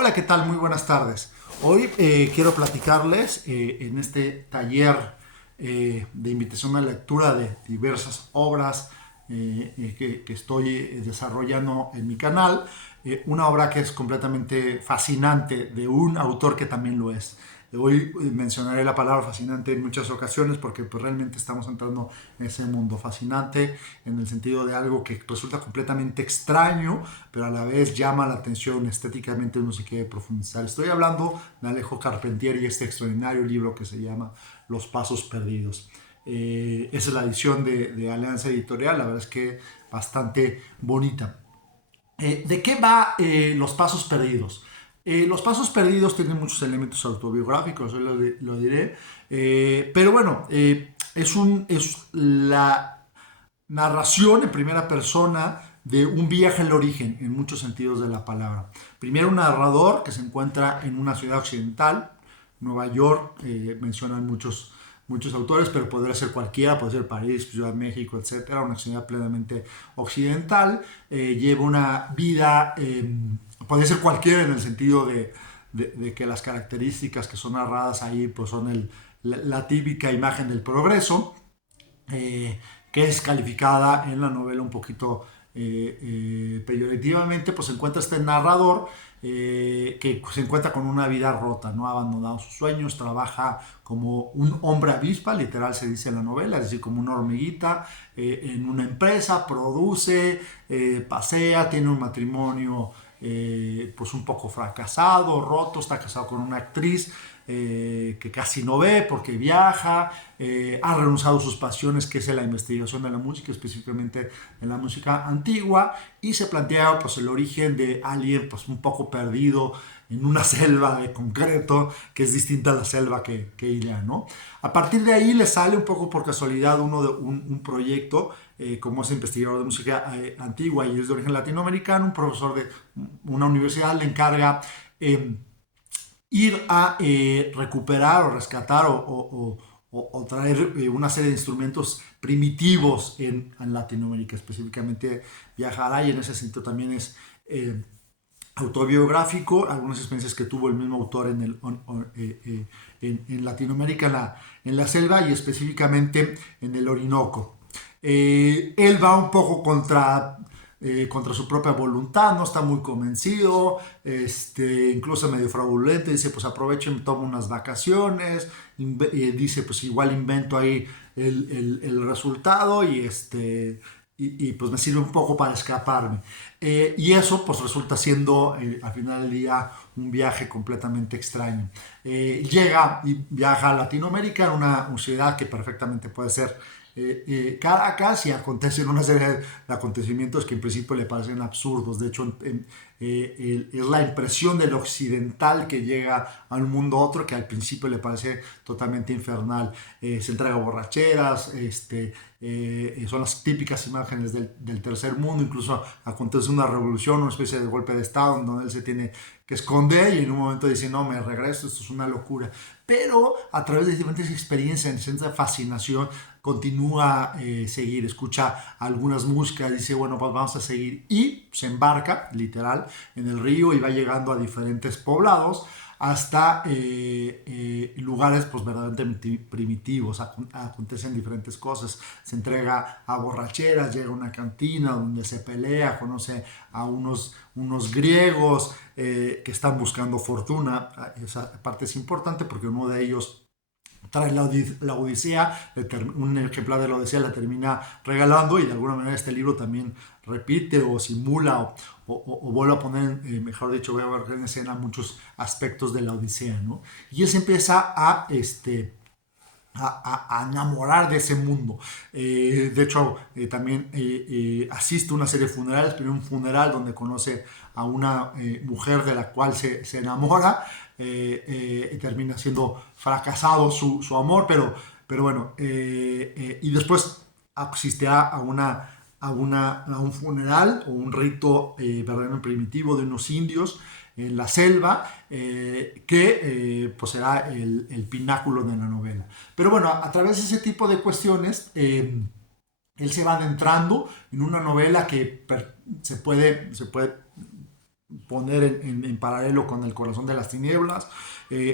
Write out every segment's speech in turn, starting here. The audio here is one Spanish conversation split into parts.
Hola, ¿qué tal? Muy buenas tardes. Hoy quiero platicarles en este taller de invitación a lectura de diversas obras que estoy desarrollando en mi canal. Una obra que es completamente fascinante de un autor que también lo es. Hoy mencionaré la palabra fascinante en muchas ocasiones porque pues, realmente estamos entrando en ese mundo fascinante en el sentido de algo que resulta completamente extraño, pero a la vez llama la atención estéticamente, uno se quiere profundizar. Estoy hablando de Alejo Carpentier y este extraordinario libro que se llama Los Pasos Perdidos. Esa es la edición de Alianza Editorial, la verdad es que bastante bonita. ¿De qué va Los Pasos Perdidos? Los Pasos Perdidos tienen muchos elementos autobiográficos, hoy lo diré, pero bueno, es la narración en primera persona de un viaje al origen, en muchos sentidos de la palabra. Primero un narrador que se encuentra en una ciudad occidental, Nueva York, mencionan muchos autores, pero podría ser cualquiera, puede ser París, Ciudad de México, etcétera, una ciudad plenamente occidental, lleva una vida, podría ser cualquiera en el sentido de que las características que son narradas ahí pues son la típica imagen del progreso, que es calificada en la novela un poquito peyorativamente, pues se encuentra este narrador que se encuentra con una vida rota, no ha abandonado sus sueños, trabaja como un hombre avispa, literal se dice en la novela, es decir, como una hormiguita en una empresa, produce, pasea, tiene un matrimonio pues un poco fracasado, roto, está casado con una actriz que casi no ve porque viaja, ha renunciado a sus pasiones, que es la investigación de la música, específicamente en la música antigua, y se plantea pues, el origen de alguien pues, un poco perdido en una selva de concreto, que es distinta a la selva que ella, ¿no? A partir de ahí le sale un poco por casualidad un proyecto, como es investigador de música antigua y es de origen latinoamericano, un profesor de una universidad le encarga ir a recuperar o rescatar o traer una serie de instrumentos primitivos en Latinoamérica, específicamente viajará y en ese sentido también es autobiográfico, algunas experiencias que tuvo el mismo autor en Latinoamérica, en la selva y específicamente en el Orinoco. Él va un poco contra su propia voluntad, no está muy convencido, incluso medio fraudulento, dice pues aprovecho y me tomo unas vacaciones, dice pues igual invento ahí el resultado y pues me sirve un poco para escaparme. Y eso pues resulta siendo al final del día un viaje completamente extraño. Llega y viaja a Latinoamérica, en una ciudad que perfectamente puede ser Caracas, y acontecen una serie de acontecimientos que en principio le parecen absurdos. De hecho, es la impresión del occidental que llega a un mundo otro que al principio le parece totalmente infernal. Se entrega borracheras, son las típicas imágenes del tercer mundo. Incluso acontece una revolución, una especie de golpe de estado en donde él se tiene que esconder y en un momento dice no, me regreso, esto es una locura. Pero a través de diferentes experiencias, en esa fascinación, continúa seguir, escucha algunas músicas, dice bueno pues vamos a seguir y se embarca literal en el río y va llegando a diferentes poblados hasta lugares pues verdaderamente primitivos. Acontecen diferentes cosas, se entrega a borracheras, llega a una cantina donde se pelea, conoce a unos griegos que están buscando fortuna. Esa parte es importante porque uno de ellos trae la Odisea, un ejemplar de la Odisea la termina regalando y de alguna manera este libro también repite o simula o vuelve a poner, mejor dicho, voy a ver en escena muchos aspectos de la Odisea, ¿no? Y él se empieza a enamorar de ese mundo. De hecho, también asiste a una serie de funerales, pero un funeral donde conoce a una mujer de la cual se enamora, termina siendo fracasado su amor, pero bueno, y después asistirá a un funeral o un rito verdaderamente primitivo de unos indios en la selva, que pues será el pináculo de la novela. Pero bueno, a través de ese tipo de cuestiones, él se va adentrando en una novela que se puede poner en paralelo con El corazón de las tinieblas,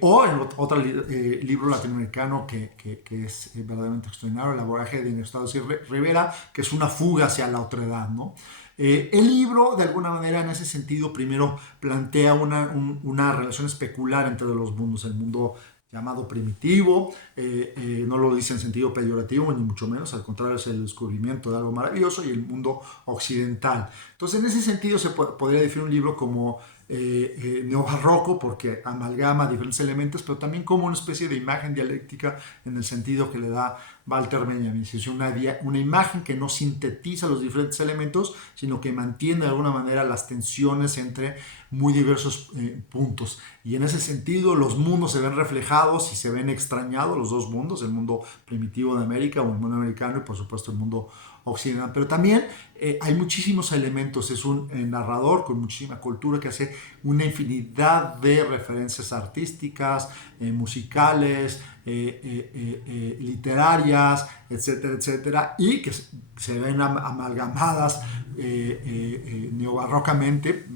o en otro libro latinoamericano que es verdaderamente extraordinario, El abordaje de Gustavo Rivera, que es una fuga hacia la otredad, ¿no? El libro, de alguna manera, en ese sentido, primero plantea una relación especular entre los mundos, el mundo llamado primitivo, no lo dice en sentido peyorativo, ni mucho menos, al contrario, es el descubrimiento de algo maravilloso, y el mundo occidental. Entonces, en ese sentido, se podría definir un libro como neobarroco, porque amalgama diferentes elementos, pero también como una especie de imagen dialéctica, en el sentido que le da Walter Benjamin. Es una imagen que no sintetiza los diferentes elementos, sino que mantiene de alguna manera las tensiones entre muy diversos puntos. Y en ese sentido, los mundos se ven reflejados y se ven extrañados, los dos mundos, el mundo primitivo de América o el mundo americano, y por supuesto el mundo occidental. Pero también hay muchísimos elementos, es un narrador con muchísima cultura que hace una infinidad de referencias artísticas, musicales, literarias, etcétera, etcétera, y que se ven amalgamadas neobarrocamente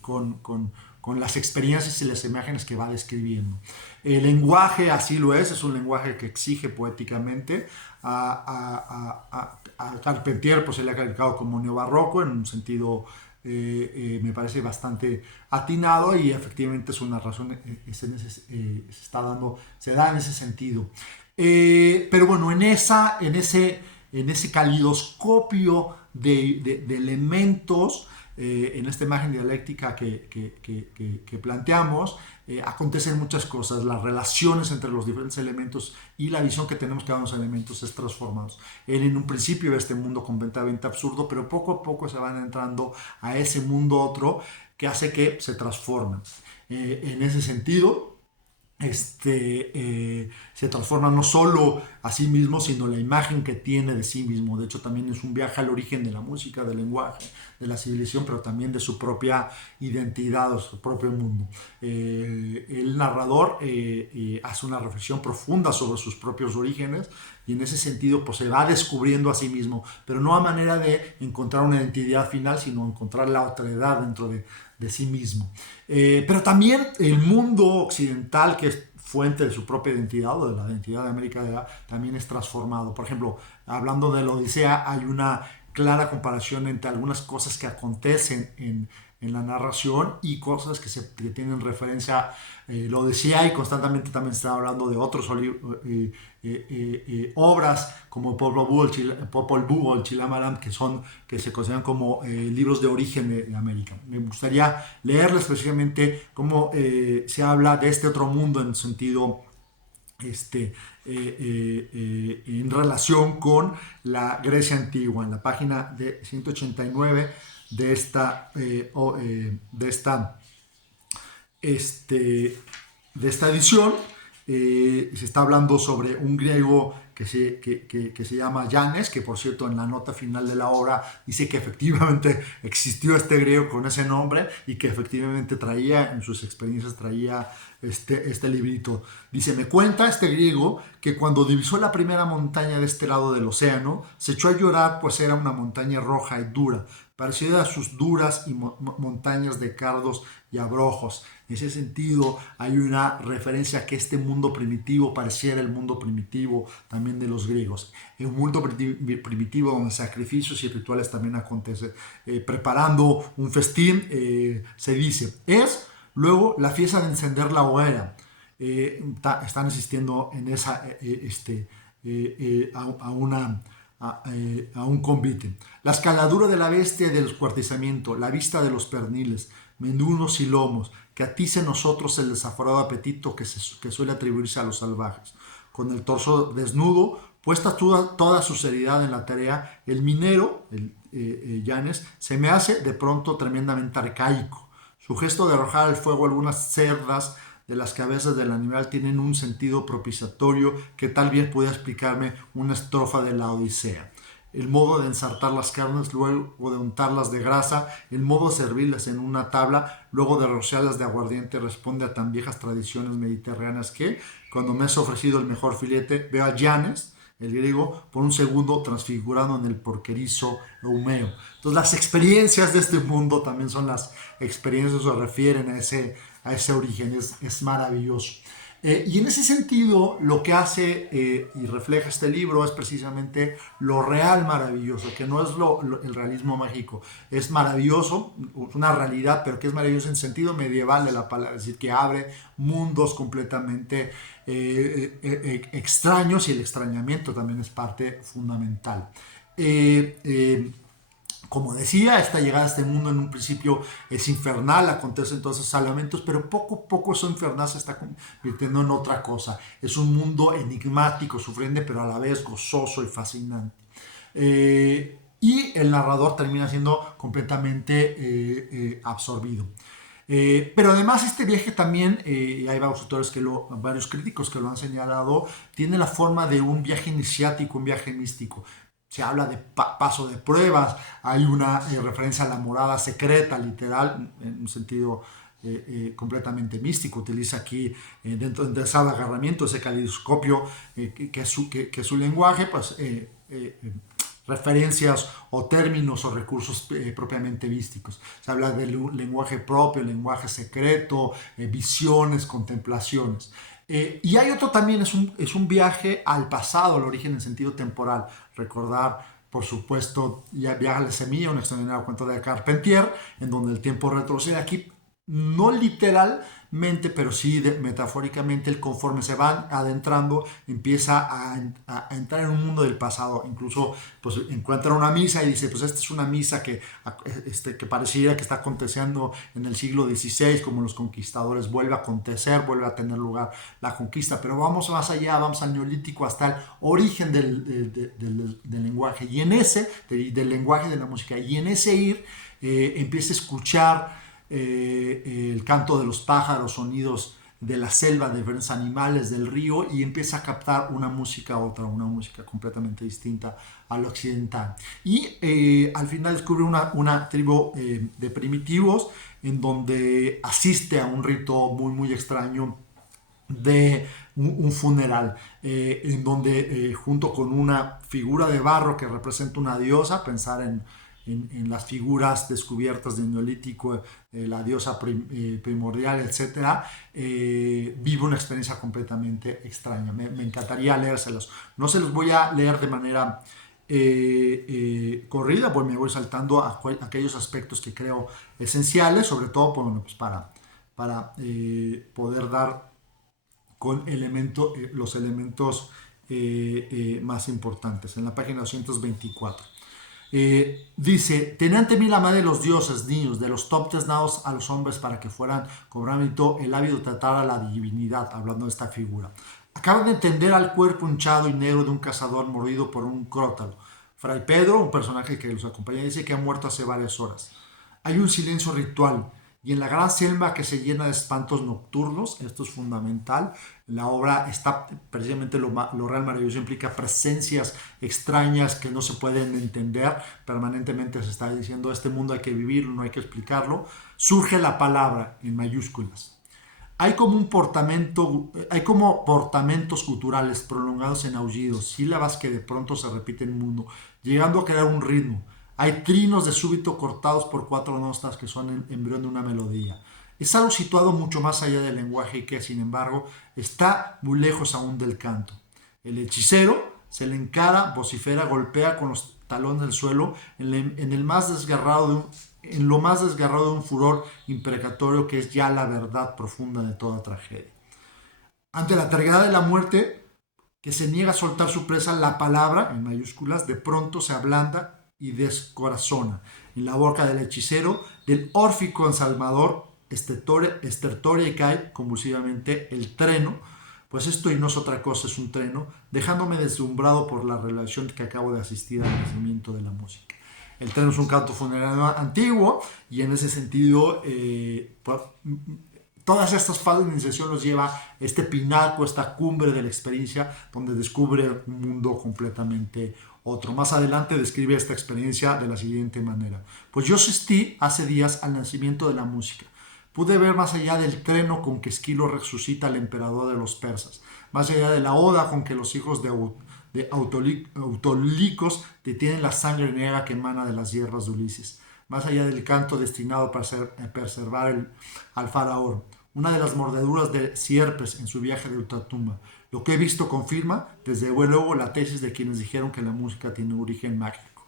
con las experiencias y las imágenes que va describiendo. El lenguaje así lo es un lenguaje que exige poéticamente. A Carpentier pues se le ha calificado como neobarroco en un sentido me parece bastante atinado, y efectivamente su narración se da en ese sentido. Pero bueno, en ese calidoscopio de elementos, en esta imagen dialéctica que planteamos, acontecen muchas cosas. Las relaciones entre los diferentes elementos y la visión que tenemos cada uno de los elementos es transformados. Él en un principio ve este mundo completamente absurdo, pero poco a poco se van entrando a ese mundo otro que hace que se transformen. En ese sentido, se transforma no solo a sí mismo, sino la imagen que tiene de sí mismo. De hecho, también es un viaje al origen de la música, del lenguaje, de la civilización, pero también de su propia identidad o su propio mundo. El narrador hace una reflexión profunda sobre sus propios orígenes, y en ese sentido pues se va descubriendo a sí mismo, pero no a manera de encontrar una identidad final, sino encontrar la otredad dentro de sí mismo. Pero también el mundo occidental, que es fuente de su propia identidad o de la identidad de América, también es transformado. Por ejemplo, hablando de la Odisea, hay una clara comparación entre algunas cosas que acontecen en la narración y cosas que tienen referencia. Lo decía, y constantemente también se está hablando de otros obras como Popol Vuh o el Chilamaram, que se consideran como libros de origen de América. Me gustaría leerles específicamente cómo se habla de este otro mundo en sentido en relación con la Grecia antigua. En la página de 189 de esta edición, se está hablando sobre un griego que se llama Yanes, que por cierto en la nota final de la obra dice que efectivamente existió este griego con ese nombre, y que efectivamente traía en sus experiencias este librito. Dice: me cuenta este griego que cuando divisó la primera montaña de este lado del océano, se echó a llorar, pues era una montaña roja y dura, parecida a sus duras y montañas de cardos y abrojos. En ese sentido, hay una referencia a que este mundo primitivo pareciera el mundo primitivo también de los griegos. En un mundo primitivo donde sacrificios y rituales también acontecen. Preparando un festín, se dice, es luego la fiesta de encender la hoguera. Están asistiendo en esa, a un convite. La escaladura de la bestia y del descuartizamiento, la vista de los perniles, menudos y lomos, que atice en nosotros el desaforado apetito que suele atribuirse a los salvajes. Con el torso desnudo, puesta toda su seriedad en la tarea, el minero, Yanes, se me hace de pronto tremendamente arcaico. Su gesto de arrojar al fuego algunas cerdas de las cabezas del animal tienen un sentido propiciatorio que tal vez pueda explicarme una estrofa de la Odisea. El modo de ensartar las carnes, luego de untarlas de grasa, el modo de servirlas en una tabla, luego de rociarlas de aguardiente, responde a tan viejas tradiciones mediterráneas que, cuando me has ofrecido el mejor filete, veo a Yanes, el griego, por un segundo transfigurado en el porquerizo Eumeo. Entonces las experiencias de este mundo también son las experiencias que se refieren a ese origen, es maravilloso. Y en ese sentido, lo que hace y refleja este libro es precisamente lo real maravilloso, que no es el realismo mágico, es maravilloso, una realidad, pero que es maravilloso en sentido medieval de la palabra, es decir, que abre mundos completamente extraños, y el extrañamiento también es parte fundamental. Como decía, esta llegada a este mundo en un principio es infernal, acontecen todos esos salvamentos, pero poco a poco eso infernal se está convirtiendo en otra cosa. Es un mundo enigmático, sufriente, pero a la vez gozoso y fascinante. Y el narrador termina siendo completamente absorbido. Pero además este viaje también, hay varios críticos que lo han señalado, tiene la forma de un viaje iniciático, un viaje místico. Se habla de paso de pruebas, hay una referencia a la morada secreta, literal, en un sentido completamente místico. Utiliza aquí, dentro de ese agarramiento, ese calidoscopio, que es su lenguaje, pues referencias o términos o recursos propiamente místicos. Se habla del lenguaje propio, lenguaje secreto, visiones, contemplaciones. Y hay otro también, es un viaje al pasado, al origen en sentido temporal. Recordar, por supuesto, Viaja a la semilla, un extraordinario cuento de Carpentier, en donde el tiempo retrocede. Aquí no literalmente, pero sí metafóricamente, el conforme se van adentrando, empieza a entrar en un mundo del pasado. Incluso pues encuentra una misa y dice, pues esta es una misa que pareciera que está aconteciendo en el siglo XVI, como los conquistadores, vuelve a acontecer, vuelve a tener lugar la conquista, pero vamos más allá, vamos al neolítico, hasta el origen del lenguaje, y en ese, del lenguaje de la música, y en ese empieza a escuchar el canto de los pájaros, sonidos de la selva, de diferentes animales, del río, y empieza a captar una música completamente distinta a lo occidental. Y al final descubre una tribu de primitivos, en donde asiste a un rito muy, muy extraño de un funeral, en donde junto con una figura de barro que representa una diosa, pensar en las figuras descubiertas del Neolítico, la diosa primordial, etc., vive una experiencia completamente extraña. Me encantaría leérselos. No se los voy a leer de manera corrida, pues me voy saltando a aquellos aspectos que creo esenciales, sobre todo pues para poder dar con los elementos más importantes. En la página 224. Dice, tened ante mí la madre de los dioses, niños, de los toptes dados a los hombres para que fueran cobrando el hábito de tratar a la divinidad, hablando de esta figura. Acaban de entender al cuerpo hinchado y negro de un cazador mordido por un crótalo. Fray Pedro, un personaje que los acompaña, dice que ha muerto hace varias horas. Hay un silencio ritual, y en la gran selva que se llena de espantos nocturnos, esto es fundamental, la obra está precisamente lo real maravilloso, implica presencias extrañas que no se pueden entender, permanentemente se está diciendo, este mundo hay que vivirlo, no hay que explicarlo, surge la palabra en mayúsculas. Hay como portamentos guturales prolongados en aullidos, sílabas que de pronto se repiten en el mundo, llegando a crear un ritmo. Hay trinos de súbito cortados por 4 notas que son el embrión de una melodía. Es algo situado mucho más allá del lenguaje y que, sin embargo, está muy lejos aún del canto. El hechicero se le encara, vocifera, golpea con los talones del suelo en lo más desgarrado de un furor imprecatorio que es ya la verdad profunda de toda tragedia. Ante la tragedia de la muerte, que se niega a soltar su presa, la palabra, en mayúsculas, de pronto se ablanda y descorazona. En la boca del hechicero, del órfico ensalmador, estertoria y cae convulsivamente el treno, pues esto y no es otra cosa, es un treno, dejándome deslumbrado por la relación que acabo de asistir al nacimiento de la música. El treno es un canto funerario antiguo, y en ese sentido, pues, todas estas fases de iniciación los lleva a este pináculo, esta cumbre de la experiencia, donde descubre un mundo completamente otro. Más adelante describe esta experiencia de la siguiente manera. Pues yo asistí hace días al nacimiento de la música. Pude ver más allá del treno con que Esquilo resucita al emperador de los persas, más allá de la oda con que los hijos de Autolicos detienen la sangre negra que emana de las hierbas de Ulises, más allá del canto destinado para preservar al faraón. Una de las mordeduras de sierpes en su viaje de ultratumba. Lo que he visto confirma, desde luego, la tesis de quienes dijeron que la música tiene un origen mágico.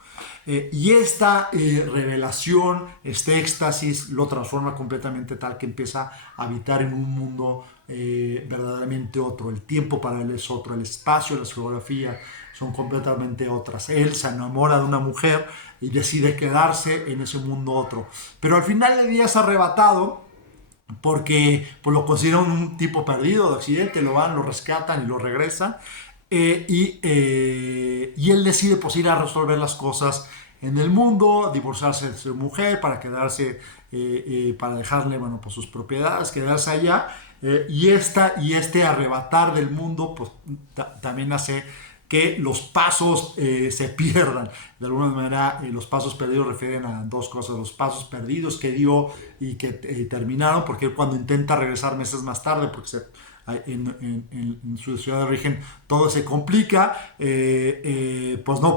Y esta revelación, este éxtasis, lo transforma completamente tal que empieza a habitar en un mundo verdaderamente otro. El tiempo para él es otro, el espacio, la geografía son completamente otras. Él se enamora de una mujer y decide quedarse en ese mundo otro. Pero al final del día es arrebatado porque pues, lo consideran un tipo perdido de Occidente, lo van, lo rescatan y lo regresan. Y él decide pues, ir a resolver las cosas en el mundo, divorciarse de su mujer para quedarse, para dejarle bueno, pues, sus propiedades, quedarse allá. Y este arrebatar del mundo pues, también hace que los pasos se pierdan. De alguna manera, los pasos perdidos refieren a dos cosas: los pasos perdidos que dio y que terminaron, porque él cuando intenta regresar meses más tarde, porque en su ciudad de origen todo se complica, pues no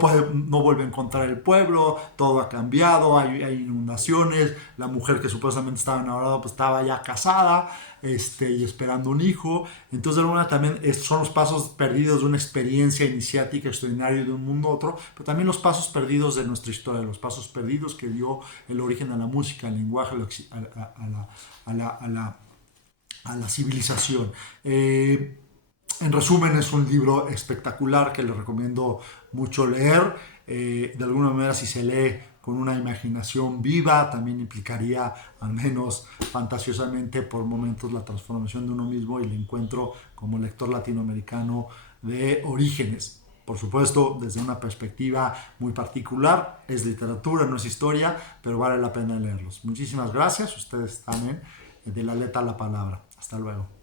vuelve a encontrar el pueblo, todo ha cambiado, hay inundaciones, la mujer que supuestamente estaba enamorada pues estaba ya casada y esperando un hijo. Entonces de alguna manera también son los pasos perdidos de una experiencia iniciática extraordinaria de un mundo a otro, pero también los pasos perdidos de nuestra historia, los pasos perdidos que dio el origen a la música, al lenguaje, a la civilización. En resumen, es un libro espectacular que les recomiendo mucho leer. De alguna manera, si se lee con una imaginación viva, también implicaría, al menos fantasiosamente, por momentos la transformación de uno mismo y el encuentro como lector latinoamericano de orígenes. Por supuesto, desde una perspectiva muy particular, es literatura, no es historia, pero vale la pena leerlos. Muchísimas gracias, ustedes están en De la letra a la palabra. Hasta luego.